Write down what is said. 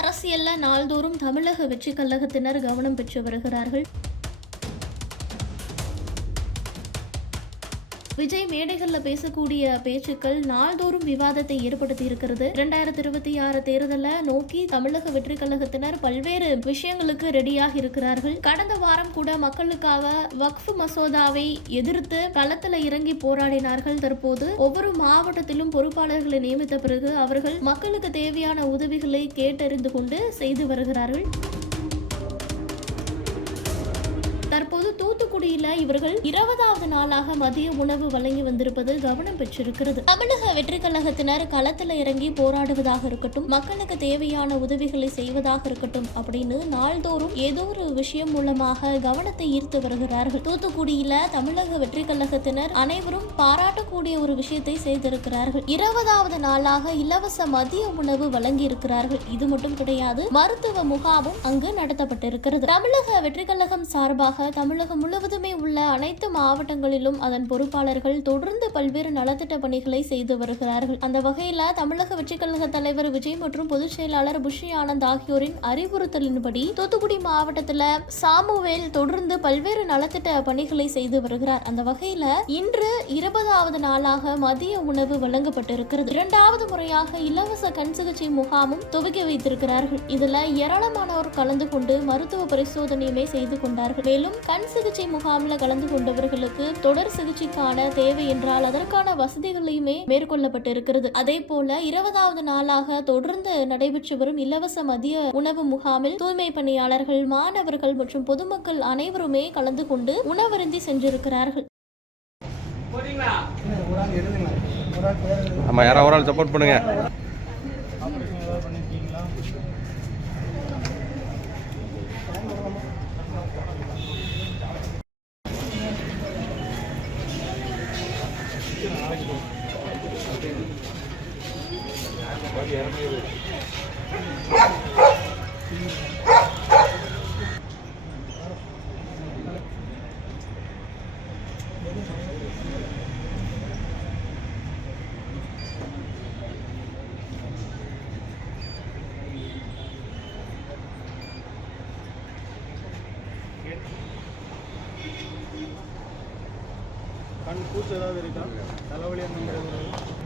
அரசியல்ல நாள்தோறும் தமிழக வெற்றி கழகத்தினர் கவனம் பெற்று வருகிறார்கள். விஜய் மேடைகள்ல பேசக்கூடிய பேச்சுக்கள் நாள்தோறும் விவாதத்தை ஏற்படுத்தி இருக்கிறது. இரண்டாயிரத்தி இருபத்தி ஆறு தேர்தலை நோக்கி தமிழக வெற்றி கழகத்தினர் பல்வேறு விஷயங்களுக்கு ரெடியாக இருக்கிறார்கள். கடந்த வாரம் கூட மக்களுக்காக வக்ஃப் மசோதாவை எதிர்த்து களத்துல இறங்கி போராடினார்கள். தற்போது ஒவ்வொரு மாவட்டத்திலும் பொறுப்பாளர்களை நியமித்த பிறகு அவர்கள் மக்களுக்கு தேவையான உதவிகளை கேட்டறிந்து கொண்டு செய்து வருகிறார்கள். நிலையில இவர்கள் இருபதாவது நாளாக மதிய உணவு வழங்கி வந்திருப்பது கவனம் பெற்றிருக்கிறது. தமிழக வெற்றி கழகத்தினர் களத்தில் இறங்கி போராடுவதாக இருக்கட்டும் மக்களுக்கு தேவையான உதவிகளை செய்வதாக இருக்கட்டும் அப்படின்னு நாள்தோறும் ஏதோ ஒரு விஷயம் மூலமாக கவனத்தை ஈர்த்து வருகிறார்கள். தூத்துக்குடியில தமிழக வெற்றி கழகத்தினர் அனைவரும் பாராட்டக்கூடிய ஒரு விஷயத்தை செய்திருக்கிறார்கள். இருபதாவது நாளாக இலவச மதிய உணவு வழங்கி இருக்கிறார்கள் இது மட்டும் கிடையாது மருத்துவ முகாமும் அங்கு நடத்தப்பட்டிருக்கிறது. தமிழக வெற்றி கழகம் சார்பாக தமிழகம் முழுவதுமே உள்ள அனைத்து மாவட்டங்களிலும் அதன் பொறுப்பாளர்கள் தொடர்ந்து பல்வேறு நலத்திட்ட பணிகளை செய்து வருகிறார்கள். அந்த வகையில் தமிழக வெற்றிக்கழக தலைவர் விஜய் மற்றும் பொதுச் செயலாளர் புஷி ஆனந்த் ஆகியோரின் அறிவுறுத்தலின்படி தூத்துக்குடி மாவட்டத்தில் சாமுவேல் தொடர்ந்து பல்வேறு நலத்திட்ட பணிகளை செய்து வருகிறார். அந்த வகையில் இன்று இருபதாவது நாளாக மதிய உணவு வழங்கப்பட்டிருக்கிறது. இரண்டாவது முறையாக இலவச கண் சிகிச்சை முகாமும் துவக்கி வைத்திருக்கிறார்கள். இதுல ஏராளமானோர் கலந்து கொண்டு மருத்துவ பரிசோதனையுமே செய்து கொண்டார்கள். மேலும் கண் சிகிச்சை முகாமில் கலந்து கொண்டவர்களுக்கு தொடர் சிகிச்சைக்கான தேவை என்றால் அதற்கான வசதிகளையுமே மேற்கொள்ளப்பட்டிருக்கிறது. அதே போல இருபதாவது நாளாக தொடர்ந்து நடைபெற்று வரும் இலவச மதிய உணவு முகாமில் தூய்மை பணியாளர்கள் மாணவர்கள் மற்றும் பொதுமக்கள் அனைவருமே கலந்து கொண்டு உணவருந்தி சென்றிருக்கிறார்கள். ஆமாம் யாராவது ஒரு ஆள் சப்போர்ட் பண்ணுங்க. கண் கூச்சு ஏதாவது இருக்கா? தலைவலி அந்த மாதிரி